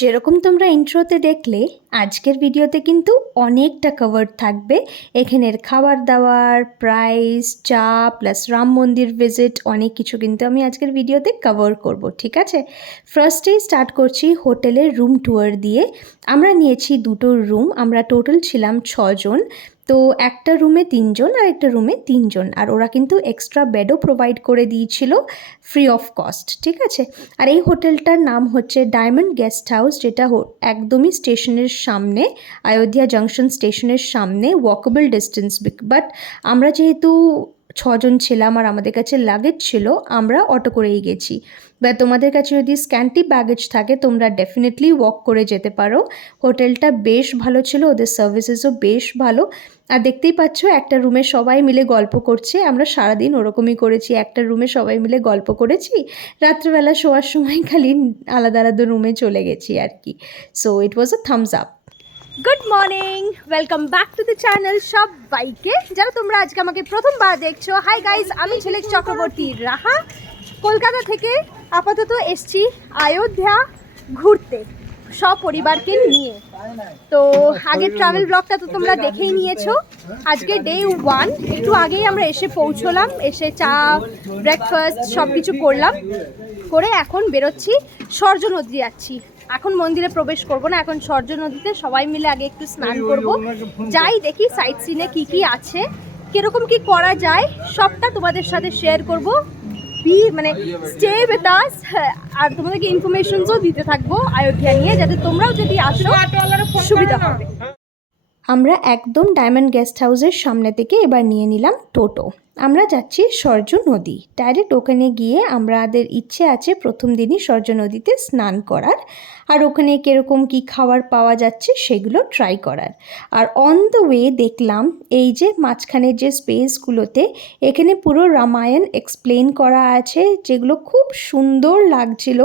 যেরকম তোমরা ইন্ট্রোতে দেখলে আজকের ভিডিওতে কিন্তু অনেকটা কভার থাকবে। এখানের খাবার দাবার, প্রাইস, চা প্লাস রাম মন্দির ভিজিট, অনেক কিছু কিন্তু আমি আজকের ভিডিওতে কভার করব, ঠিক আছে। ফার্স্টেই স্টার্ট করছি হোটেলের রুম ট্যুর দিয়ে। আমরা নিয়েছি দুটো রুম, আমরা টোটাল ছিলাম 6 জন। তো একটা রুমে 3 জন আর একটা রুমে 3 জন, আর ওরা কিন্তু এক্সট্রা বেডও প্রোভাইড করে দিয়েছিল ফ্রি অফ কস্ট, ঠিক আছে। আর এই হোটেলটার নাম হচ্ছে ডায়মন্ড গেস্ট হাউস, যেটা একদমই স্টেশনের সামনে, অযোধ্যা জংশন স্টেশনের সামনে, ওয়াকেবল ডিস্টেন্স। বাট আমরা যেহেতু 6 জন ছিলাম আর আমাদের কাছে লাগেজ ছিল, আমরা অটো করেই গেছি। বা তোমাদের কাছে যদি স্ক্যান্টি ব্যাগেজ থাকে তোমরা ডেফিনেটলি ওয়াক করে যেতে পারো। হোটেলটা বেশ ভালো ছিল, ওদের সার্ভিসেসও বেশ ভালো। আর দেখতেই পাচ্ছ একটা রুমে সবাই মিলে গল্প করছে। আমরা সারাদিন ওরকমই করেছি, একটা রুমে সবাই মিলে গল্প করেছি, রাত্রেবেলা শোয়ার সময় খালি আলাদা আলাদা রুমে চলে গেছি আর কি। So it was a Thums up. Good morning, welcome back to the channel সবাইকে। যারা তোমরা আজকে আমাকে প্রথমবার দেখছো, হাই গাইজ, আমি ঝিলিক চক্রবর্তী রাহা, কলকাতা থেকে আপাতত এসছি অযোধ্যা ঘুরতে সপরিবারকে নিয়ে। তো আগের ট্রাভেল ব্লগটা তো তোমরা দেখেই নিয়েছো। আজকে ডে 1, একটু আগেই আমরা এসে পৌঁছলাম, এসে চা ব্রেকফাস্ট সব কিছু করলাম, করে এখন বেরোচ্ছি, সরজ নদী যাচ্ছি। এখন মন্দিরে প্রবেশ করব না, এখন সরজ নদীতে সবাই মিলে আগে একটু স্নান করব, যাই দেখি সাইট সিনে কি কি আছে, কিরকম কি করা যায়, সবটা তোমাদের সাথে শেয়ার করব। মানে স্টে উইথ আস, আর তোমাদেরকে ইনফরমেশনসও দিতে থাকবো অযোধ্যা নিয়ে, যাতে তোমরাও যদি আসো সুবিধা হবে। আমরা একদম ডায়মন্ড গেস্ট হাউসের সামনে থেকে এবার নিয়ে নিলাম টোটো। আমরা যাচ্ছি সরজু নদী, ডাইরেক্ট ওখানে গিয়ে আমাদের ইচ্ছে আছে প্রথম দিনই সরজু নদীতে স্নান করার, আর ওখানে কীরকম কি খাবার পাওয়া যাচ্ছে সেগুলো ট্রাই করার। আর অন দ্য ওয়ে দেখলাম এই যে মাঝখানের যে স্পেসগুলোতে, এখানে পুরো রামায়ণ এক্সপ্লেন করা আছে, যেগুলো খুব সুন্দর লাগছিল।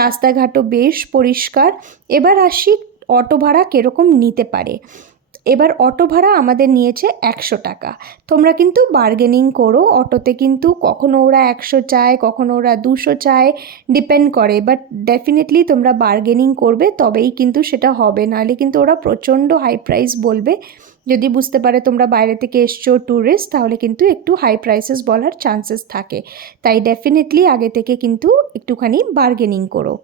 রাস্তাঘাটও বেশ পরিষ্কার। এবার আসি অটো ভাড়া কীরকম নিতে পারে। এবার অটো ভাড়া আমাদের নিয়েছে 100 টাকা। তোমরা কিন্তু বার্গেনিং করো, অটোতে কিন্তু কখনো ওরা 100 চায়, কখনো ওরা 200 চায়, ডিপেন্ড করে। বাট ডেফিনেটলি তোমরা বার্গেনিং করবে, তবেই কিন্তু সেটা হবে, নাহলে কিন্তু ওরা প্রচণ্ড হাই প্রাইস বলবে। যদি বুঝতে পারে তোমরা বাইরে থেকে এসছো ট্যুরিস্ট, তাহলে কিন্তু একটু হাই প্রাইসেস বলার চান্সেস থাকে। তাই ডেফিনেটলি আগে থেকে কিন্তু একটুখানি বার্গেনিং করো।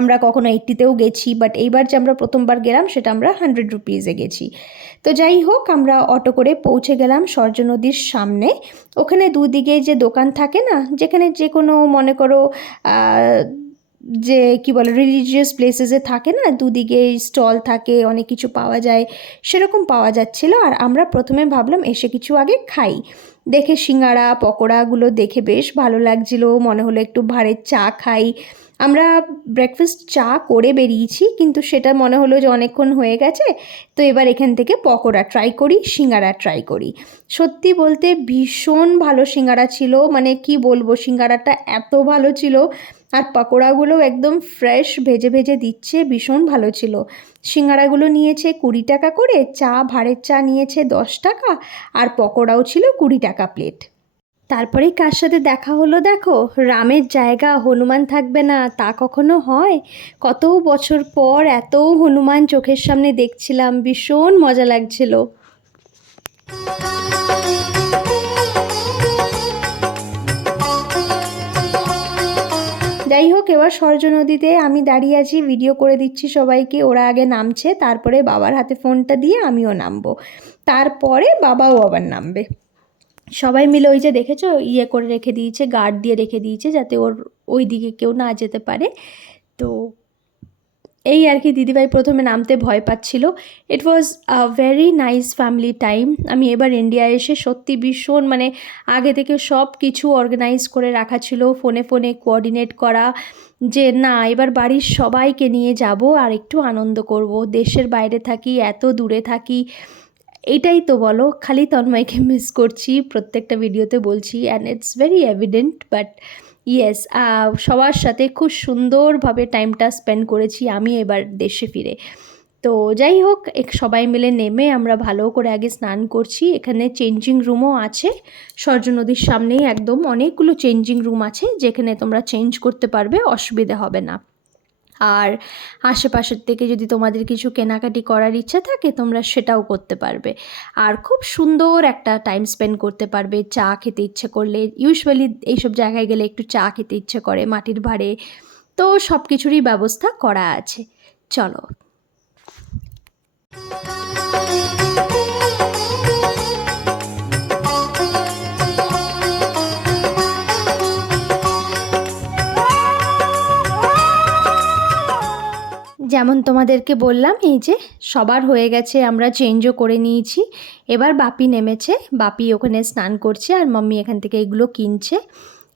আমরা কখনো 80তেও গেছি, বাট এইবার যে আমরা প্রথমবার গেলাম সেটা আমরা 100 রুপিসে গেছি। তো যাই হোক, আমরা অটো করে পৌঁছে গেলাম সরজু নদীর সামনে। ওখানে দুদিকে যে দোকান থাকে না, যেখানে যে কোনো মনে করো যে কি বলে রিলিজিয়াস প্লেসেসে থাকে না, দুদিকে স্টল থাকে, অনেক কিছু পাওয়া যায়, সেরকম পাওয়া যাচ্ছিল। আর আমরা প্রথমে ভাবলাম এসে কিছু আগে খাই। দেখে সিঙ্গাড়া পকোড়াগুলো দেখে বেশ ভালো লাগছিল, মনে হলো একটু ভাঁড়ের চা খাই। আমরা ব্রেকফাস্ট চা করে বেরিয়েছি, কিন্তু সেটা মনে হলো যে অনেকক্ষণ হয়ে গেছে, তো এবার এখান থেকে পকোড়া ট্রাই করি, সিঙ্গাড়া ট্রাই করি। সত্যি বলতে ভীষণ ভালো সিঙ্গাড়া ছিল, মানে কি বলবো, সিঙ্গাড়াটা এত ভালো ছিল, আর পকোড়াগুলো একদম ফ্রেশ ভেজে ভেজে দিচ্ছে, ভীষণ ভালো ছিল। সিঙ্গাড়াগুলো নিয়েছে 20 টাকা করে, চা ভাঁড়ের চা নিয়েছে 10 টাকা, আর পকোড়াও ছিল 20 টাকা প্লেট। তারপরেই কার সাথে দেখা হলো দেখো, রামের জায়গা হনুমান থাকবে না তা কখনো হয়? কত বছর পর এত হনুমান চোখের সামনে দেখছিলাম, ভীষণ মজা লাগছিল। যাই হোক, এবার সরজ নদীতে আমি দাঁড়িয়ে আছি, ভিডিও করে দিচ্ছি সবাইকে। ওরা আগে নামছে, তারপরে বাবার হাতে ফোনটা দিয়ে আমিও নামবো, তারপরে বাবাও আবার নামবে। সবাই মিলে ওই যে দেখেছো করে রেখে দিয়েছে, গার্ড দিয়ে রেখে দিয়েছে, যাতে ওই দিকে কেউ না যেতে পারে। তো এই আর কি, দিদিভাই প্রথমে নামতে ভয় পাচ্ছিল। It was a very nice family time. আমি এবার ইন্ডিয়া এসে সত্যি ভীষণ, মানে আগে থেকে সব কিছু অর্গানাইজ করে রাখা ছিল, ফোনে ফোনে কোঅর্ডিনেট করা, যে না এবার বাড়ির সবাইকে নিয়ে যাব আর একটু আনন্দ করব। দেশের বাইরে থাকি, এত দূরে থাকি, এইটাই তো বলো, খালি তন্ময়কে মিস করছি, প্রত্যেকটা ভিডিওতে বলছি, and it's very evident. But yes, সবার সাথে খুব সুন্দরভাবে টাইমটা স্পেন্ড করেছি আমি এবার দেশে ফিরে। তো যাই হোক, সবাই মিলে নেমে আমরা ভালো করে আগে স্নান করছি। এখানে চেঞ্জিং রুমও আছে, সরজু নদীর সামনেই একদম অনেকগুলো চেঞ্জিং রুম আছে, যেখানে তোমরা চেঞ্জ করতে পারবে, অসুবিধা হবে না। আর আশেপাশের থেকে যদি তোমাদের কিছু কেনাকাটি করার ইচ্ছা থাকে তোমরা সেটাও করতে পারবে। আর খুব সুন্দর একটা টাইম স্পেন্ড করতে পারবে। চা খেতে ইচ্ছে করলে, ইউজুয়ালি এইসব জায়গায় গেলে একটু চা খেতে ইচ্ছে করে মাটির ভাঁড়ে, তো সব কিছুরই ব্যবস্থা করা আছে। চলো। যেমন তোমাদেরকে বললাম, এই যে সবার হয়ে গেছে, আমরা চেঞ্জও করে নিয়েছি। এবার বাপি নেমেছে, বাপি ওখানে স্নান করছে আর মাম্মি এখান থেকে এগুলো কিনছে।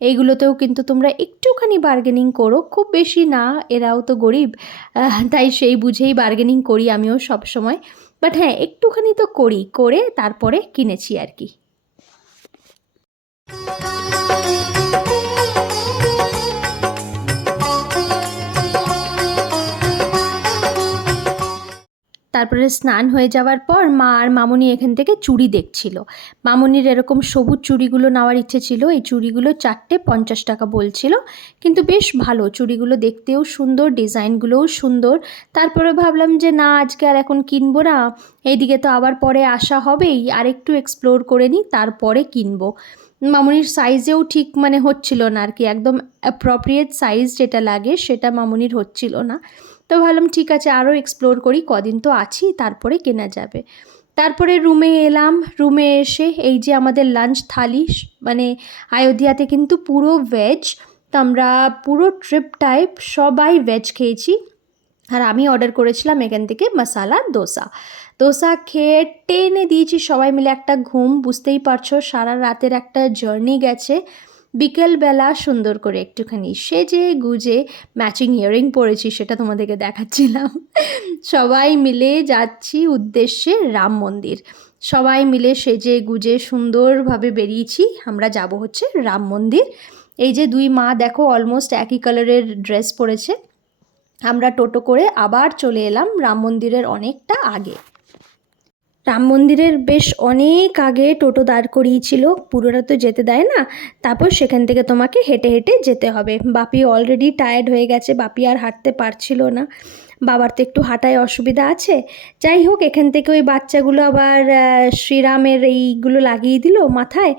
এইগুলোতেও কিন্তু তোমরা একটুখানি বার্গেনিং করো, খুব বেশি না, এরাও তো গরিব, তাই সেই বুঝেই বার্গেনিং করি আমিও সব সময়। বাট হ্যাঁ, একটুখানি তো করি, করে তারপরে কিনেছি আর কি। তারপরে স্নান হয়ে যাওয়ার পর মা আর মামুনি এখান থেকে চুড়ি দেখছিল। মামুনির এরকম সবুজ চুড়িগুলো নেওয়ার ইচ্ছে ছিল। এই চুড়িগুলো 4টে 50 টাকা বলছিল, কিন্তু বেশ ভালো চুড়িগুলো, দেখতেও সুন্দর, ডিজাইনগুলোও সুন্দর। তারপরে ভাবলাম যে না, আজকে আর এখন কিনবো না, এইদিকে তো আবার পরে আসা হবেই, আর একটু এক্সপ্লোর করে নিই তারপরে কিনবো। মামুনির সাইজেও ঠিক মানে হচ্ছিল না আর কি, একদম অ্যাপ্রোপ্রিয়েট সাইজ যেটা লাগে সেটা মামুনির হচ্ছিল না। তো ভাবলাম ঠিক আছে, আরও এক্সপ্লোর করি, কদিন তো আছি, তারপরে কেনা যাবে। তারপরে রুমে এলাম। রুমে এসে এই যে আমাদের লাঞ্চ থালি, মানে আয়োধ্যাতে কিন্তু পুরো ভেজ, তো আমরা পুরো ট্রিপ টাইপ সবাই ভেজ খেয়েছি। আর আমি অর্ডার করেছিলাম এখান থেকে মশালা দোসা। দোসা খেয়ে টেনে দিয়েছি সবাই মিলে একটা ঘুম। বুঝতেই পারছো সারা রাতের একটা জার্নি গেছে। বিকেলবেলা সুন্দর করে একটুখানি সেজে গুজে, ম্যাচিং ইয়ারিং পরেছি, সেটা তোমাদেরকে দেখাচ্ছিলাম। সবাই মিলে যাচ্ছি উদ্দেশ্যে রাম মন্দির। সবাই মিলে সেজে গুজে সুন্দরভাবে বেরিয়েছি, আমরা যাব হচ্ছে রাম মন্দির। এই যে দুই মা দেখো অলমোস্ট একই কালারের ড্রেস পরেছে। আমরা টোটো করে আবার চলে এলাম রাম মন্দিরের অনেকটা আগে। রাম মন্দিরের বেশ অনেক আগে টোটো দাঁড় করিয়েছিল, পুরোটা তো যেতে দেয় না, তারপর সেখান থেকে তোমাকে হেঁটে হেঁটে যেতে হবে। বাপি অলরেডি টায়ার্ড হয়ে গেছে, বাপি আর হাঁটতে পারছিল না, বাবার তো একটু হাঁটায় অসুবিধা আছে। যাই হোক, এখান থেকে ওই বাচ্চাগুলো আবার শ্রীরামের এইগুলো লাগিয়ে দিল মাথায়।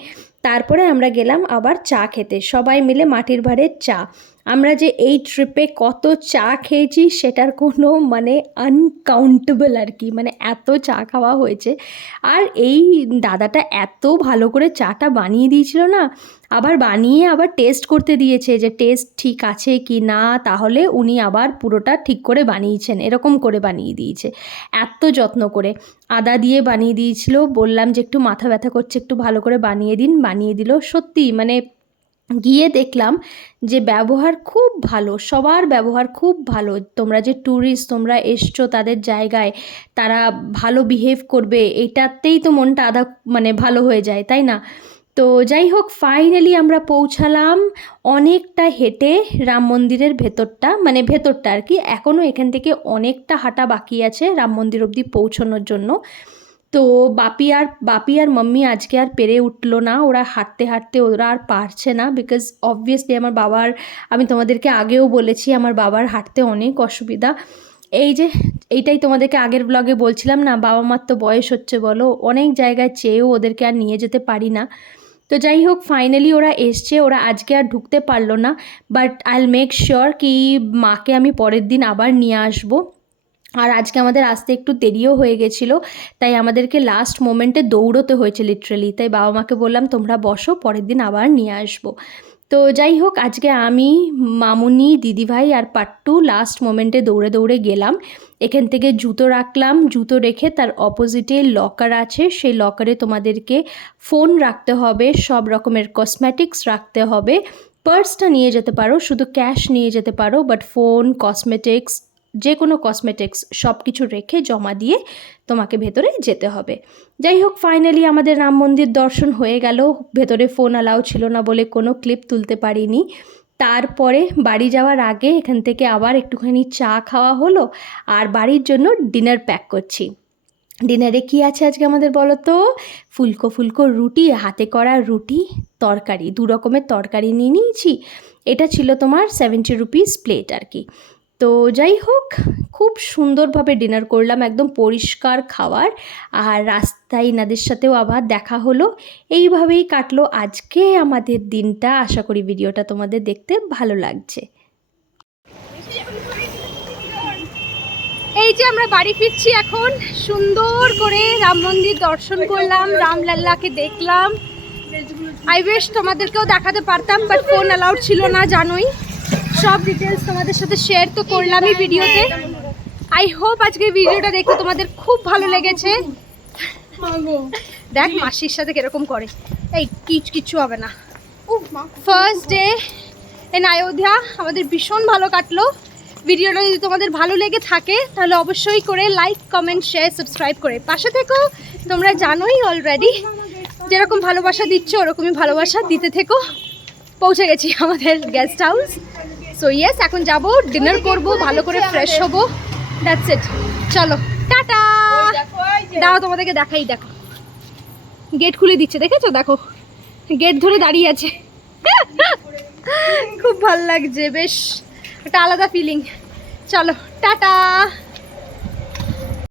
তারপরে আমরা গেলাম আবার চা খেতে, সবাই মিলে মাটির ভাঁড়ের চা। আমরা যে এই ট্রিপে কত চা খেয়েছি সেটার কোনো মানে আনকাউন্টেবল আর কি, মানে এত চা খাওয়া হয়েছে। আর এই দাদাটা এত ভালো করে চাটা বানিয়ে দিয়েছিল না, আবার বানিয়ে আবার টেস্ট করতে দিয়েছে যে টেস্ট ঠিক আছে কি না, তাহলে উনি আবার পুরোটা ঠিক করে বানিয়েছেন, এরকম করে বানিয়ে দিয়েছে, এত যত্ন করে। আদা দিয়ে বানিয়ে দিয়েছিল, বললাম যে একটু মাথা ব্যথা করছে, একটু ভালো করে বানিয়ে দিন, বানিয়ে দিল। সত্যি মানে গিয়ে দেখলাম যে ব্যবহার খুব ভালো, সবার ব্যবহার খুব ভালো। তোমরা যে ট্যুরিস্ট, তোমরা এসছো তাদের জায়গায়, তারা ভালো বিহেভ করবে, এইটাতেই তো মনটা আধা মানে ভালো হয়ে যায়, তাই না? তো যাই হোক, ফাইনালি আমরা পৌঁছালাম অনেকটা হেঁটে রাম মন্দিরের ভেতরটা, মানে ভেতরটা আর কি, এখনও এখান থেকে অনেকটা হাঁটা বাকি আছে রাম মন্দির অবধি পৌঁছানোর জন্য। তো বাপি আর মাম্মি আজকে আর পেরে উঠলো না, ওরা হাঁটতে হাঁটতে ওরা আর পারছে না, বিকজ অবভিয়াসলি আমার বাবার, আমি তোমাদেরকে আগেও বলেছি আমার বাবার হাঁটতে অনেক অসুবিধা। এই যে এইটাই তোমাদেরকে আগের ব্লগে বলছিলাম না, বাবা মার তো বয়স হচ্ছে বলো, অনেক জায়গায় চেয়েও ওদেরকে আর নিয়ে যেতে পারি না। তো যাই হোক, ফাইনালি ওরা এসছে, ওরা আজকে আর ঢুকতে পারলো না, but I will make sure কি মাকে আমি পরের দিন আবার নিয়ে আসবো। আর আজকে আমাদের আসতে একটু দেরিও হয়ে গেছিলো, তাই আমাদেরকে লাস্ট মোমেন্টে দৌড়তে হয়েছে লিটারালি। তাই বাবা মাকে বললাম তোমরা বসো, পরের দিন আবার নিয়ে আসবো। তো যাই হোক, আজকে আমি, মামুনি, দিদিভাই আর পাট্টু লাস্ট মোমেন্টে দৌড়ে দৌড়ে গেলাম। এখান থেকে জুতো রাখলাম, জুতো রেখে তার অপোজিটে লকার আছে, সেই লকারে তোমাদেরকে ফোন রাখতে হবে, সব রকমের কসমেটিক্স রাখতে হবে। পার্সটা নিয়ে যেতে পারো, শুধু ক্যাশ নিয়ে যেতে পারো, বাট ফোন, কসমেটিক্স, যে কোনো কসমেটিক্স সব কিছু রেখে জমা দিয়ে তোমাকে ভেতরে যেতে হবে। যাই হোক, ফাইনালি আমাদের রাম মন্দির দর্শন হয়ে গেল। ভেতরে ফোন অ্যালাউ ছিল না বলে কোনো ক্লিপ তুলতে পারিনি। তারপরে বাড়ি যাওয়ার আগে এখান থেকে আবার একটুখানি চা খাওয়া হলো, আর বাড়ির জন্য ডিনার প্যাক করছি। ডিনারে কি আছে আজকে আমাদের বলো তো? ফুলকো ফুলকো রুটি, হাতে করা রুটি, তরকারি, 2 রকমের তরকারি নিয়ে নিয়েছি। এটা ছিল তোমার 70 রুপিস প্লেট আর কি। তো যাই হোক, খুব সুন্দরভাবে ডিনার করলাম, একদম পরিষ্কার খাবার। আর রাস্তায় ইনাদের সাথেও আবার দেখা হলো। এইভাবেই কাটলো আজকে আমাদের দিনটা। আশা করি ভিডিওটা তোমাদের দেখতে ভালো লাগছে। এই যে আমরা বাড়ি ফিরছি এখন, সুন্দর করে রাম মন্দির দর্শন করলাম, রামলাল্লাকে দেখলাম। আই উইশ তোমাদেরকেও দেখাতে পারতাম, বাট ফোন অ্যালাউড ছিল না, জানোই। সব ডিটেলস তোমাদের সাথে শেয়ার তো করলামই ভিডিওতে। আই হোপ আজকে ভিডিওটা দেখে তোমাদের খুব ভালো লেগেছে। দেখ মাসির সাথে কিরকম করে, এই কিচ্ছু হবে না। ফার্স্ট ডে ইন অযোধ্যা আমাদের ভীষণ ভালো কাটলো। ভিডিওটা যদি তোমাদের ভালো লেগে থাকে তাহলে অবশ্যই করে লাইক, কমেন্ট, শেয়ার, সাবস্ক্রাইব করে পাশে থেকো। তোমরা জানোই অলরেডি, যেরকম ভালোবাসা দিচ্ছ ওরকমই ভালোবাসা দিতে থেকো। পৌঁছে গেছি আমাদের গেস্ট হাউস। সো ইয়েস, এখন যাব, ডিনার করব, ভালো করে ফ্রেশ হবো। দ্যাটস ইট, চলো টাটা। দাও তোমাদেরকে দেখাই, দেখো গেট খুলে দিচ্ছে, দেখেছো? দেখো গেট ধরে দাঁড়িয়ে আছে। খুব ভালো লাগছে, বেশ একটা আলাদা ফিলিং। চলো টাটা।